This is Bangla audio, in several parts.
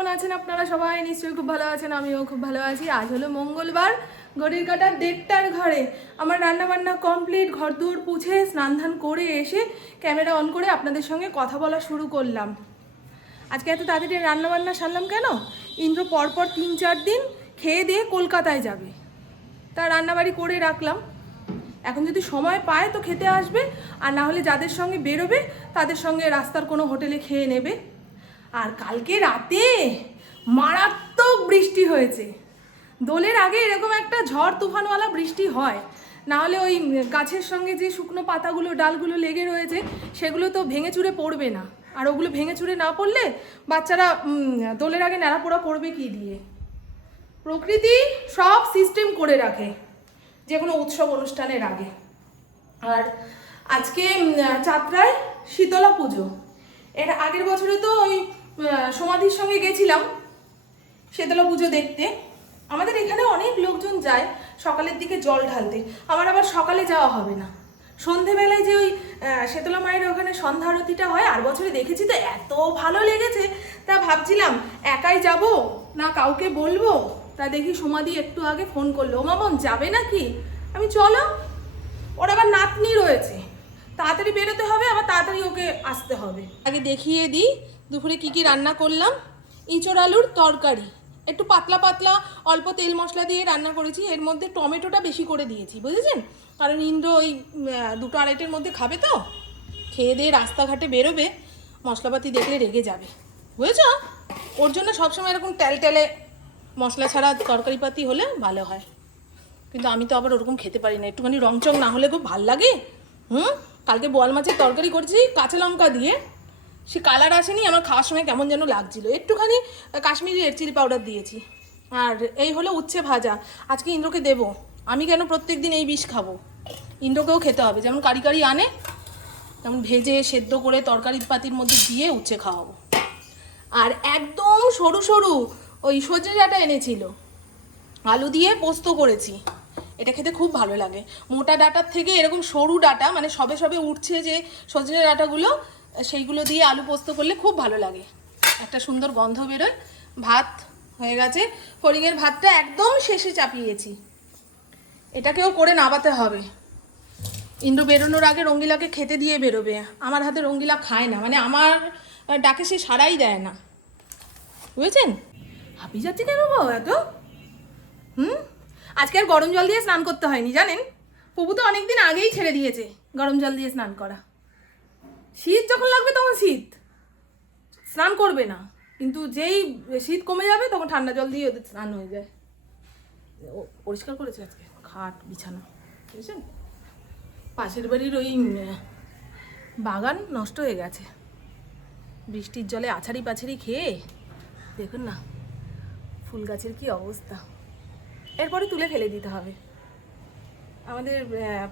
কেমন আছেন আপনারা সবাই? নিশ্চয়ই খুব ভালো আছেন, আমিও খুব ভালো আছি। আজ হলো মঙ্গলবার, ঘড়ির কাঁটার 1:30টার ঘরে আমার রান্নাবান্না কমপ্লিট, ঘরদুয়ার পুছে স্নান ধান করে এসে ক্যামেরা অন করে আপনাদের সঙ্গে কথা বলা শুরু করলাম। আজকে এত তাড়াতাড়ি রান্নাবান্না সারলাম কেন? ইন্দ্র পরপর 3-4 দিন খেয়ে দিয়ে কলকাতায় যাবে, তা রান্নাবাড়ি করে রাখলাম। এখন যদি সময় পায় তো খেতে আসবে, আর না হলে যাদের সঙ্গে বেরোবে তাদের সঙ্গে রাস্তার কোনো হোটেলে খেয়ে নেবে। আর কালকে রাতে মারাত্মক বৃষ্টি হয়েছে। দোলের আগে এরকম একটা ঝড় তুফানওয়ালা বৃষ্টি হয়, না হলে ওই গাছের সঙ্গে যে শুকনো পাতাগুলো ডালগুলো লেগে রয়েছে সেগুলো তো ভেঙে চুরে পড়বে না। আর ওগুলো ভেঙে চুরে না পড়লে বাচ্চারা দোলের আগে ন্যাড়াপোড়া করবে কি দিয়ে? প্রকৃতি সব সিস্টেম করে রাখে যে কোনো উৎসব অনুষ্ঠানের আগে। আর আজকে চাতরায় শীতলা পুজো। এর আগের বছরে তো ওই সমাধির সঙ্গে গেছিলাম শীতলা পুজো দেখতে। আমাদের এখানে অনেক লোকজন যায় সকালের দিকে জল ঢালতে। আমার আবার সকালে যাওয়া হবে না, সন্ধেবেলায় যে ওই শীতলা মায়ের ওখানে সন্ধ্যা আরতিটা হয়, আর বছরে দেখেছি তো এত ভালো লেগেছে, তা ভাবছিলাম একাই যাব না কাউকে বলবো। তা দেখি সমাধি একটু আগে ফোন করলো, ও মামন যাবে নাকি? আমি চলো, ওর আবার নাতনি রয়েছে, তাড়াতাড়ি বেরোতে হবে, আবার তাড়াতাড়ি ওকে আসতে হবে। আগে দেখিয়ে দিই দুপুরে কি কি রান্না করলাম। ইঁচড় আলুর তরকারি, একটু পাতলা পাতলা অল্প তেল মশলা দিয়ে রান্না করেছি। এর মধ্যে টমেটোটা বেশি করে দিয়েছি, বুঝেছেন? কারণ ইন্দ্র ওই 2-2:30-এর মধ্যে খাবে, তো খেয়ে দিয়ে রাস্তাঘাটে বেরোবে, মশলাপাতি দেখলে রেগে যাবে, বুঝেছ? ওর জন্য সবসময় এরকম টেলে মশলা ছাড়া তরকারিপাতি হলে ভালো হয়। কিন্তু আমি তো আবার ওরকম খেতে পারি না, একটুখানি রংচং না হলে খুব ভাল লাগে। কালকে বোয়াল মাছের তরকারি করেছি কাঁচা লঙ্কা দিয়ে, সে কালার আসেনি, আমার খাওয়ার সময় কেমন যেন লাগছিল। একটুখানি কাশ্মীরি রেড চিলি পাউডার দিয়েছি। আর এই হলো উচ্ছে ভাজা, আজকে ইন্দ্রকে দেবো। আমি কেন প্রত্যেক দিন এই বিষ খাবো? ইন্দ্রকেও খেতে হবে, যেমন কারি কারি আনে তেমন ভেজে সেদ্ধ করে তরকারি পাতির মধ্যে দিয়ে উচ্ছে খাওয়াবো। আর একদম সরু সরু ওই সজনে ডাঁটা এনেছিল, আলু দিয়ে পোস্ত করেছি। এটা খেতে খুব ভালো লাগে। মোটা ডাঁটার থেকে এরকম সরু ডাঁটা, মানে সবে সবে উঠছে যে সজনে ডাঁটাগুলো, সেইগুলো দিয়ে আলু পোস্ত করলে খুব ভালো লাগে, একটা সুন্দর গন্ধ বেরোয়। ভাত হয়ে গেছে, ফড়িংয়ের ভাতটা একদম শেষে চাপিয়েছি, এটাকেও করে নাবাতে হবে। ইন্দ্র বেরোনোর আগে রঙ্গিলাকে খেতে দিয়ে বেরোবে। আমার হাতে রঙ্গিলা খায় না, মানে আমার ডাকে সে সাড়াই দেয় না, বুঝেছেন? হাঁপিয়ে যাচ্ছে কেন বাবা এত? আজকে আর গরম জল দিয়ে স্নান করতে হয়নি, জানেন? প্রভু তো অনেকদিন আগেই ছেড়ে দিয়েছে গরম জল দিয়ে স্নান করা। শীত যখন লাগবে তখন শীত স্নান করবে না, কিন্তু যেই শীত কমে যাবে তখন ঠান্ডা জল দিয়ে ওদের স্নান হয়ে যায়। ও পরিষ্কার করেছে আজকে খাট বিছানা, বুঝেছেন? পাশের বাড়ির ওই বাগান নষ্ট হয়ে গেছে বৃষ্টির জলে, আছাড়ি পাছাড়ি খেয়ে। দেখুন না ফুল গাছের কি অবস্থা, এরপরে তুলে ফেলে দিতে হবে। আমাদের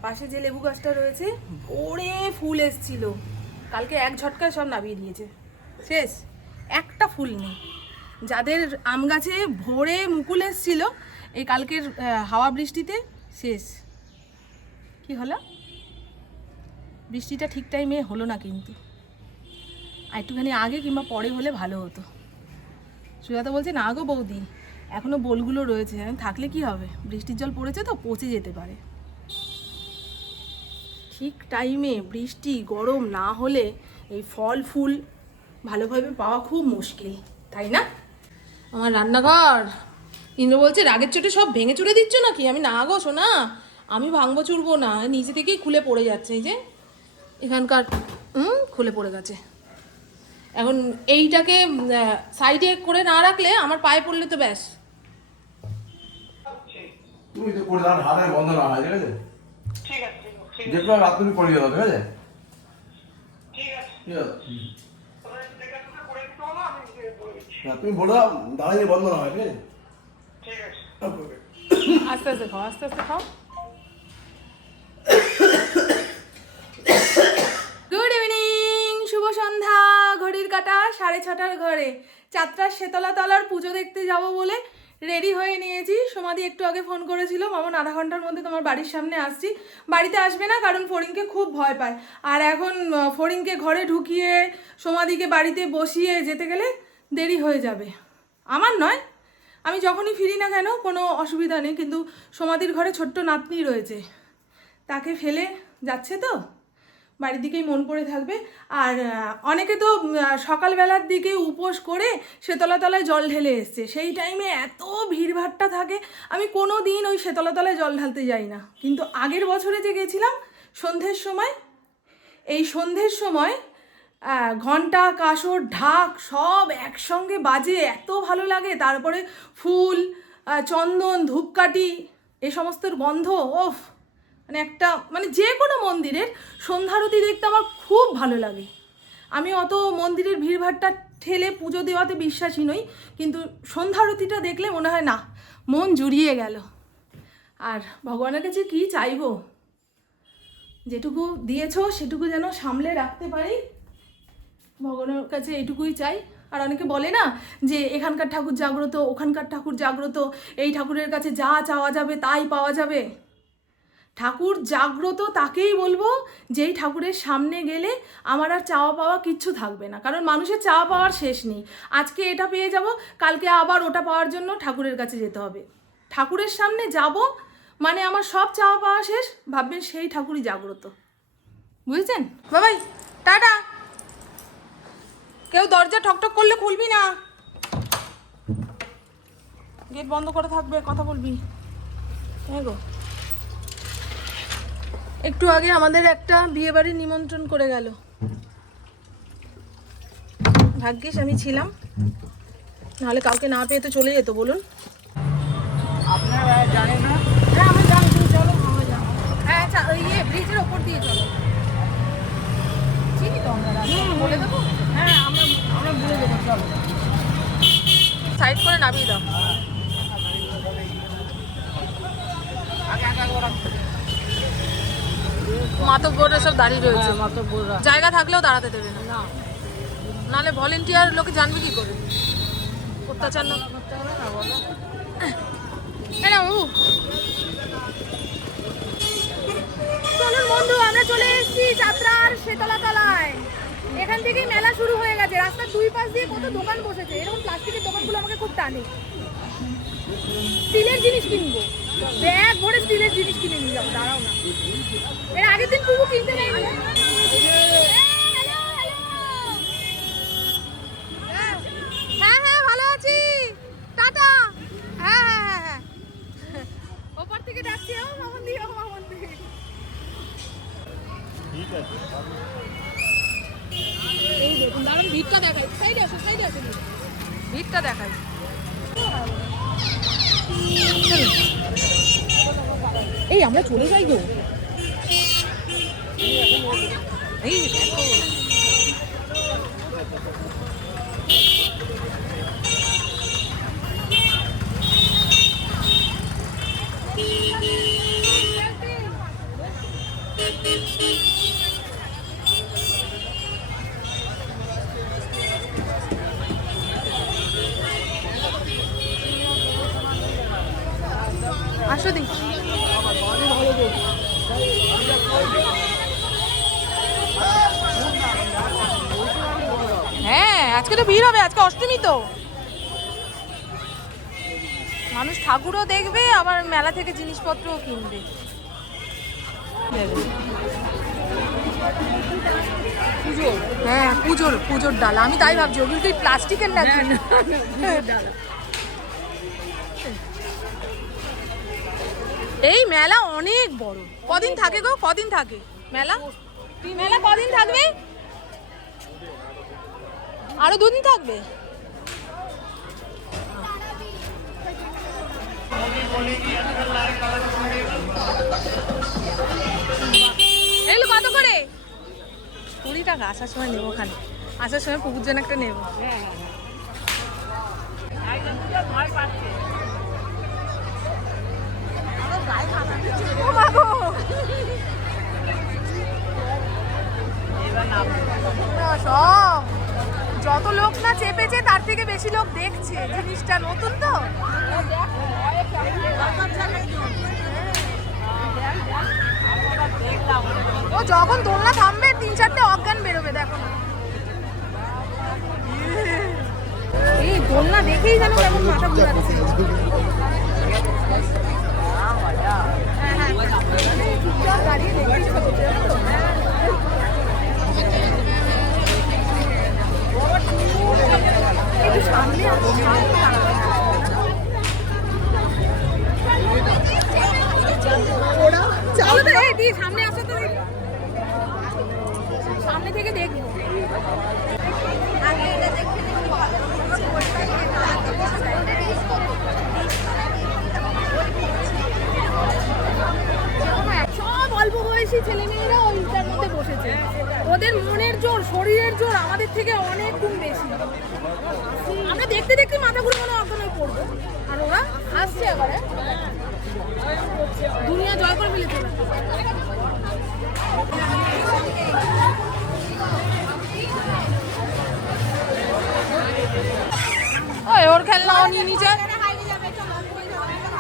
পাশে যে লেবু গাছটা রয়েছে ভরে ফুল এসছিল, কালকে এক ঝটকায় সব নামিয়ে দিয়েছে, শেষ, একটা ফুল নেই। যাদের আম গাছে ভরে মুকুল এসছিল এই কালকের হাওয়া বৃষ্টিতে শেষ। কি হলো? বৃষ্টিটা ঠিক টাইমে হলো না, কিন্তু আর একটুখানি আগে কিংবা পরে হলে ভালো হতো। সুজাতা বলছে না গো বৌদি, এখনো বোলগুলো রয়েছে, থাকলে কি হবে, বৃষ্টির জল পড়েছে তো পচে যেতে পারে। ঠিক টাইমে বৃষ্টি গরম না হলে এই ফল ফুল ভালোভাবে পাওয়া খুব মুশকিল, তাই না? আমার রান্নাঘর, ইন্দ্র বলছে রাগের চোটে সব ভেঙে চুরে দিচ্ছ নাকি? আমি না গো শোনা, আমি ভাঙবো চুরবো না, নিচে থেকেই খুলে পড়ে যাচ্ছে। এই যে এখানকার খুলে পড়ে গেছে। এখন এইটাকে সাইডে করে না রাখলে আমার পায়ে পড়লে তো ব্যাস। তুমি তো করে দাও, হাতে বন্ধ না হয়, ঠিক আছে? ঠিক আছে, যে কোনো রাত তুমি করে দাও, ঠিক আছে? ঠিক আছে, ঠিক আছে। তুমি বলে দাও দাঁড়িয়ে বন্ধ না হয়, ঠিক আছে? ঠিক আছে, আস্তে আস্তে খাও, আস্তে আস্তে খাও। গুড ইভিনিং, শুভ সন্ধ্যা। ঘড়ির কাঁটা 6:30টার ঘরে চাতরার শীতলা তলার পুজো দেখতে যাব বলে রেডি হয়ে নিয়েছি। সমাধি একটু আগে ফোন করেছিল, মামন আধা ঘন্টার মধ্যে তোমার বাড়ির সামনে আসছি। বাড়িতে আসবে না, কারণ ফড়িংকে খুব ভয় পায়, আর এখন ফড়িংকে ঘরে ঢুকিয়ে সমাধিকে বাড়িতে বসিয়ে যেতে গেলে দেরি হয়ে যাবে। আমার নয়, আমি যখনই ফিরি না কেন কোনো অসুবিধা নেই, কিন্তু সমাধির ঘরে ছোট্ট নাতনি রয়েছে, তাকে ফেলে যাচ্ছে তো বাড়ির দিকেই মন পড়ে থাকবে। আর অনেকে তো সকালবেলার দিকে উপোস করে শীতলাতলায় জল ঢেলে এসছে, সেই টাইমে এত ভিড়ভাট্টা থাকে, আমি কোনো দিন ওই শীতলাতলায় জল ঢালতে যাই না। কিন্তু আগের বছরে যে গেছিলাম সন্ধ্যের সময়, এই সন্ধ্যের সময় ঘন্টা, কাসর, ঢাক সব একসঙ্গে বাজে, এত ভালো লাগে। তারপরে ফুল, চন্দন, ধূপকাঠি এই সমস্তর গন্ধ, ওফ, মানে একটা মানে যে কোনো মন্দিরের সন্ধ্যারতি দেখতে আমার খুব ভালো লাগে। আমি অত মন্দিরের ভিড়ভাট্টা ঠেলে পুজো দেওয়াতে বিশ্বাসী নই, কিন্তু সন্ধ্যারতিটা দেখলে মনে হয় না, মন জুড়িয়ে গেল। আর ভগবানের কাছে কি চাইবো, যেটুকু দিয়েছো সেটুকু যেন সামলে রাখতে পারি, ভগবানের কাছে এইটুকুই চাই। আর অনেকে বলে না যে এখানকার ঠাকুর জাগ্রত, ওখানকার ঠাকুর জাগ্রত, এই ঠাকুরের কাছে যা চাওয়া যাবে তাই পাওয়া যাবে। ঠাকুর জাগ্রত তাকেই বলবো যেই ঠাকুরের সামনে গেলে আমার আর চাওয়া পাওয়া কিচ্ছু থাকবে না, কারণ মানুষের চাওয়া পাওয়ার শেষ নেই। আজকে এটা পেয়ে যাব, কালকে আবার ওটা পাওয়ার জন্য ঠাকুরের কাছে যেতে হবে। ঠাকুরের সামনে যাব মানে আমার সব চাওয়া পাওয়া শেষ, ভাববেন সেই ঠাকুরই জাগ্রত। বুঝেছেন বাবাই? টাটা। কেউ দরজা ঠকঠক করলে খুলবি না, গেট বন্ধ করে থাকবে, কথা বলবি। হ্যাঁ গো, একটু আগে আমাদের একটা বিয়ে বাড়ির নিমন্ত্রণ করে গেল, ভাগ্যিস আমি ছিলাম, নাহলে কাউকে না পেয়ে তো চলে যেত। বলুন, আপনারা জানেন না? হ্যাঁ আমরা জানি, তুমি চলো, আমরা যাবো। হ্যাঁ আচ্ছা, ইয়ে ব্রিজের ওপর দিয়ে চলো, চিনি তো আমরা, বলে দেবো। হ্যাঁ, আমরা বলে দেবো, চলো। সাইড করে নামিয়ে দাও। মাতব্বররা সব দাঁড়িয়ে রয়েছে, মাতব্বররা জায়গা থাকলেও দাঁড়াতে দেবে না, নাহলে ভলেন্টিয়ার লোকে জানবে কি করে অত্যাচার না করতে হবে না, বলো। হ্যাঁ না বাবু। চলুন বন্ধু, আমরা চলে এসেছি যাত্রার শীতলাতলায়। এখান থেকেই মেলা শুরু হয়ে গেছে, রাস্তার দুই পাশ দিয়ে কত দোকান বসেছে। এরকম প্লাস্টিকের দোকানগুলো আমাকে খুব টানে। স্টিলের জিনিস কিনবো, ব্যাগ ভরে স্টিলের জিনিস কিনে নিয়ে যাবো। দাঁড়াও না, এর আগের দিন পুরো কিনতে নেই। হ্যাঁ হ্যাঁ ভালো আছি, টাটা। হ্যাঁ হ্যাঁ হ্যাঁ হ্যাঁ, ওপর থেকে ডাকছি, ও মামন্দি, ও মামন্দি। ঠিক আছে, এই দেখুন দারুণ ভিড়টা দেখাই, সাইডে আসো, সাইডে আসো, ভিড়টা দেখাই। এই আমরা চলে যাই গো, এই দেখো আসো দেখি। হ্যাঁ আজকে তো ভিড় হবে, আজকে অষ্টমী তো, মানুষ ঠাকুরও দেখবে আবার মেলা থেকে জিনিসপত্রও কিনবে। হ্যাঁ পুজোর ডালা, আমি তাই ভাবছি ওগুলো তুই প্লাস্টিকের না। এই মেলা অনেক বড়, কদিন থাকে গো, কদিন থাকে মেলা? মেলা কদিন থাকবে? আরো দুদিন থাকবে। এগুলো কত করে? 20 টাকা। আসার সময় নেবো, ওখানে আসার সময় পুকুর জন্য একটা নেবো। সব যত লোক না চেপেছে তার থেকে বেশি লোক দেখছে, জিনিসটা নতুন তো। ও যখন দোলনা থামবে 3-4টে অজ্ঞান বেরোবে, দেখো না। এই দোলনা দেখেই যেন কেমন মাথা ঘুরাচ্ছে। চুপচাপ দাঁড়িয়ে দেখতে ইচ্ছা করছে, জানো তো? একটু সামনে আসো, সামনে দাঁড়াবে। চলো তো, এই দিদি সামনে আসো তো, সামনে থেকে দেখবো। সব অল্প বয়সী ছেলেমেয়েরা ওইটার মধ্যে বসেছে। ওদের মনের জোর, শরীরের জোর আমাদের থেকে অনেক গুণ বেশি। আমরা দেখতে দেখতে মাথা ঘুরে মনে অজ্ঞান হয়ে পড়বো, আর ওরা হাসছে এবারে, দুনিয়া জয় করে ফেলেছে। ওর খেলনা ও নিয়ে নিচে,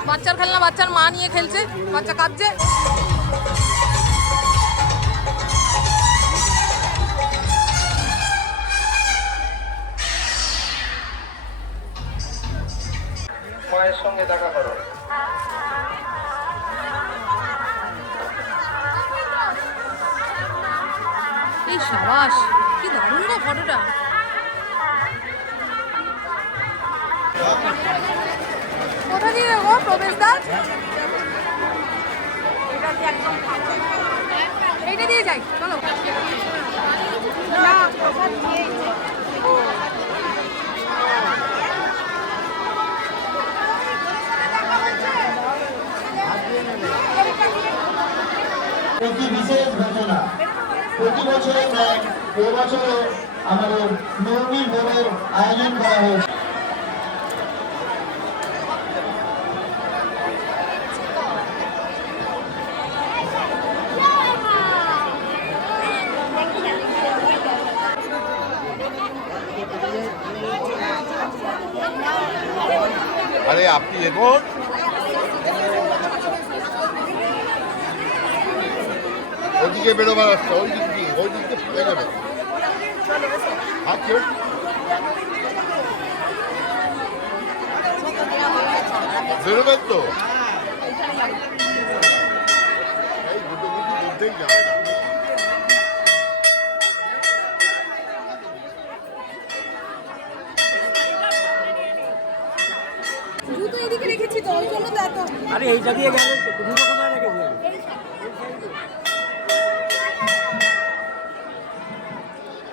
বাচ্চার খেলনা বাচ্চার মা নিয়ে খেলছে, বাচ্চা কাঁদছে। মায়ের সঙ্গে দেখা করো। এই সাবাস, কি দারুণ গো ফটোটা। কোথা দিয়ে গো প্রবেশদ্বার? এইটা দিয়ে যাই, চলো। একটি বিশেষ ঘটনা, প্রতি বছরের ন্যায় এবছরও আমাদের নবমী ভোগের আয়োজন করা হয়েছে। আরে আপনি এখন ওইদিকে বেরোবার রাস্তা, ওই দিক দিয়ে ফুটে যাবে। কেউ বেরোবেন তো, এই গুটোগুটি মধ্যেই যাবে না। জুতো এদিকে রেখেছি তো, ওই জন্য তো এত। আরে এইটা দিয়ে গেলে দুটো কোথায় রেখেছি?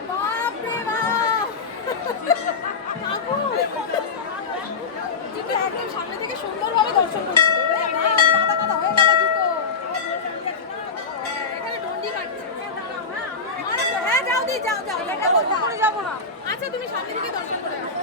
বাপরে বাপ, কাকু জুতো একদম সামনে থেকে সুন্দরভাবে দর্শন করছে। কাদা কাদা হয়ে গেল জুতো, এখানে ডন্ডি কাটছে। হ্যাঁ যাও দি, যাও যাও, করে যাবো না। আচ্ছা তুমি সামনে থেকে দর্শন করে আসো।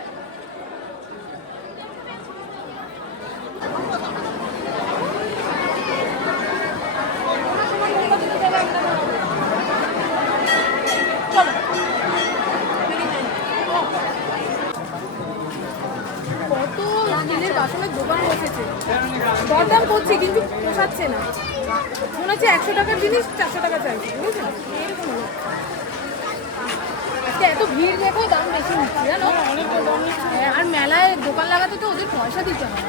কত স্টিলের বাসনের দোকান বসেছে, দরদাম করছে কিন্তু পোষাচ্ছে না। মনে হচ্ছে 100 টাকার জিনিস 400 টাকা চাইছে, বুঝেছেন? এরকম হলো। আজকে এত ভিড় দেখো, দাম বেশি নিচ্ছে জানো। হ্যাঁ, আর মেলায় দোকান লাগাতে তো ওদের পয়সা দিতে হয়।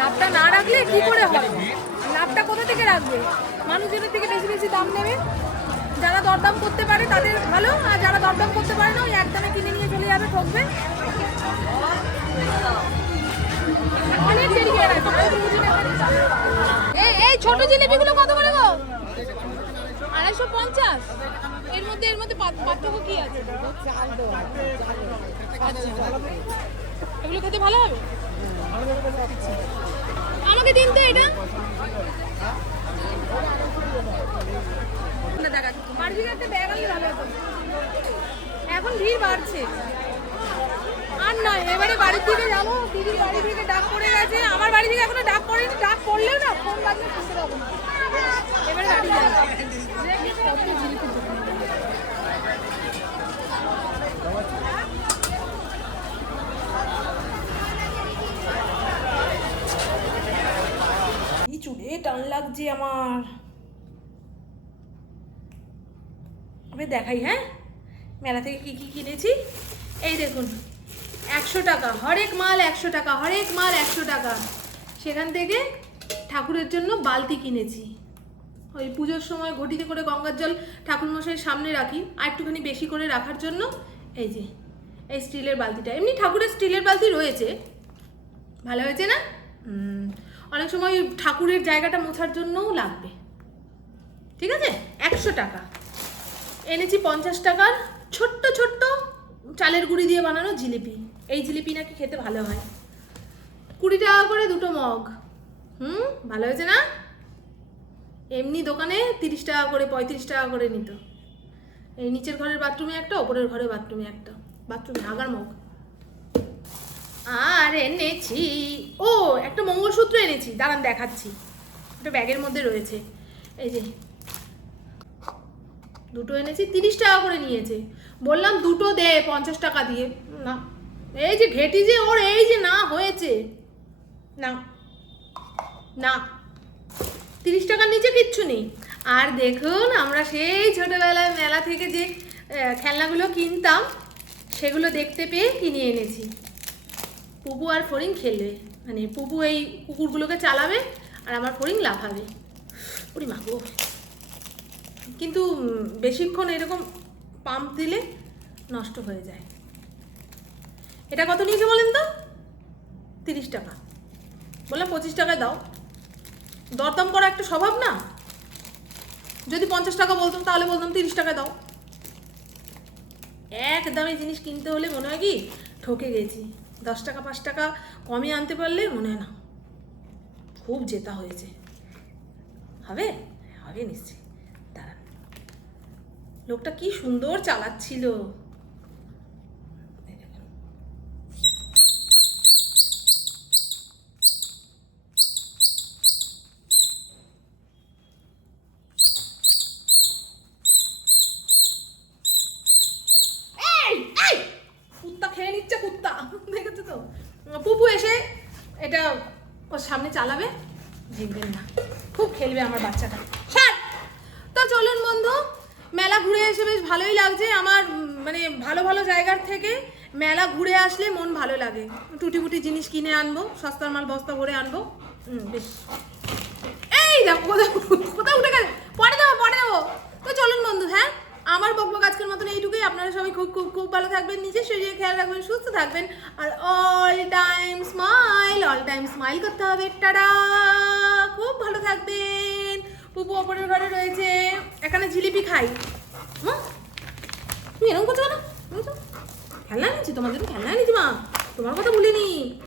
লাভটা না রাখলে কি করে হবে? লাভটা কোথা থেকে রাখবে? মানুষজনের থেকে বেশি বেশি দাম নেবে। যারা দরদাম করতে পারে তাদের ভালো, আর যারা দরদাম করতে পারে না ওই একদামে কিনে নিয়ে চলে যাবে, ঠকবে। অনেক দেরি হয়ে গেছে। এই ছোট জিলিপিগুলো কত করে গো? 250। এর মধ্যে পার্থক্য কি আছে? এগুলো খেতে ভালো হবে? আমাকে দিন তো এটা। এখন ভিড় বাড়ছে আর নয়। এবারে বাড়ির দিকে যাবো, দিদির বাড়ি থেকে ডাক পড়ে গেছে, আমার বাড়ি থেকে এখনো ডাক পড়েনি। ডাক পড়লেও না ফোন বাজলে শুনতে পাবো না। এবারে বাড়ি যাবো। কত জিনিসের দোকান। এই চুলে টান লাগছে আমার। দেখাই, হ্যাঁ মেলা থেকে কি কি কিনেছি। এই দেখুন, 100 টাকা, হরেক মাল 100 টাকা, হরেক মাল 100 টাকা। সেখান থেকে ঠাকুরের জন্য বালতি কিনেছি, ওই পুজোর সময় ঘটিতে করে গঙ্গার জল ঠাকুরমশাইয়ের সামনে রাখি, আর একটুখানি বেশি করে রাখার জন্য এই যে এই স্টিলের বালতিটা। এমনি ঠাকুরের স্টিলের বালতি রয়েছে, ভালো হয়েছে না? অনেক সময় ঠাকুরের জায়গাটা মোছার জন্যও লাগবে। ঠিক আছে, 100 টাকা। এনেছি 50 টাকার ছোট্ট ছোট্ট চালের গুঁড়ি দিয়ে বানানো জিলিপি। এই জিলিপি নাকি খেতে ভালো হয়। 20 টাকা করে দুটো মগ। ভালো হয়েছে না? এমনি দোকানে 30 টাকা করে 35 টাকা করে নিত। এই নিচের ঘরের বাথরুমে একটা, ওপরের ঘরের বাথরুমে একটা, বাথরুমে আগার মগ। আর এনেছি একটা মঙ্গলসূত্র এনেছি, দাঁড়ান দেখাচ্ছি, একটা ব্যাগের মধ্যে রয়েছে। এই যে দুটো এনেছি, 30 টাকা করে নিয়েছে। বললাম দুটো দে 50 টাকা দিয়ে, না। এই যে ঘেটি যে ওর এই যে না হয়েছে, না না, 30 টাকার নিচে কিচ্ছু নেই। আর দেখুন, আমরা সেই ছোটবেলায় মেলা থেকে যে খেলনাগুলো কিনতাম সেগুলো দেখতে পেয়ে কিনে এনেছি। পুপু আর ফড়িং খেলবে, মানে পুপু এই কুকুরগুলোকে চালাবে আর আমার ফড়িং লাফাবে। ওরে মা গো! কিন্তু বেশিক্ষণ এরকম পাম্প দিলে নষ্ট হয়ে যায়। এটা কত নিয়েছে বলেন তো? 30 টাকা। বললাম 25 টাকায় দাও। দরদাম করা একটা স্বভাব না? যদি 50 টাকা বলতাম তাহলে বলতাম 30 টাকা দাও। এক দামে জিনিস কিনতে হলে মনে হয় কি ঠকে গেছি। 10 টাকা 5 টাকা কমে আনতে পারলে মনে হয় না খুব জেতা হয়েছে। হবে হবে নিশ্চয়ই, দাঁড়ান। লোকটা কি সুন্দর চালাচ্ছিল। কুত্তা খেয়ে নিচ্ছে, কুত্তা দেখেছো তো? পুপু এসে এটা ওর সামনে চালাবে, জিতবেন না, খুব খেলবে আমার বাচ্চাটা। স্যার, তো চলুন বন্ধু, মেলা ঘুরে এসে বেশ ভালোই লাগছে আমার। মানে ভালো ভালো জায়গার থেকে মেলা ঘুরে আসলে মন ভালো লাগে। টুটি ফুটি জিনিস কিনে আনবো, সস্তার মাল বস্তা ভরে আনবো। বেশ, এই দেখো কোথাও উঠে গেছে, পরে দেবো। তো চলুন বন্ধু, হ্যাঁ, আমার বকবক আজকের মতন এইটুকুই। আপনারা সবাই খুব খুব খুব ভালো থাকবেন, নিজের শরীরে খেয়াল রাখবেন, সুস্থ থাকবেন, আর অল টাইম স্মাইল করতে হবে। টাটা, খুব ভালো থাকবেন। পুপু ওপরের ঘরে রয়েছে, এখানে জিলিপি খাই। তুমি এরকম করছো কেন? খেলনা এনেছি তোমার জন্য, খেলনা এনেছি মা, তোমার কথা ভুলিনি।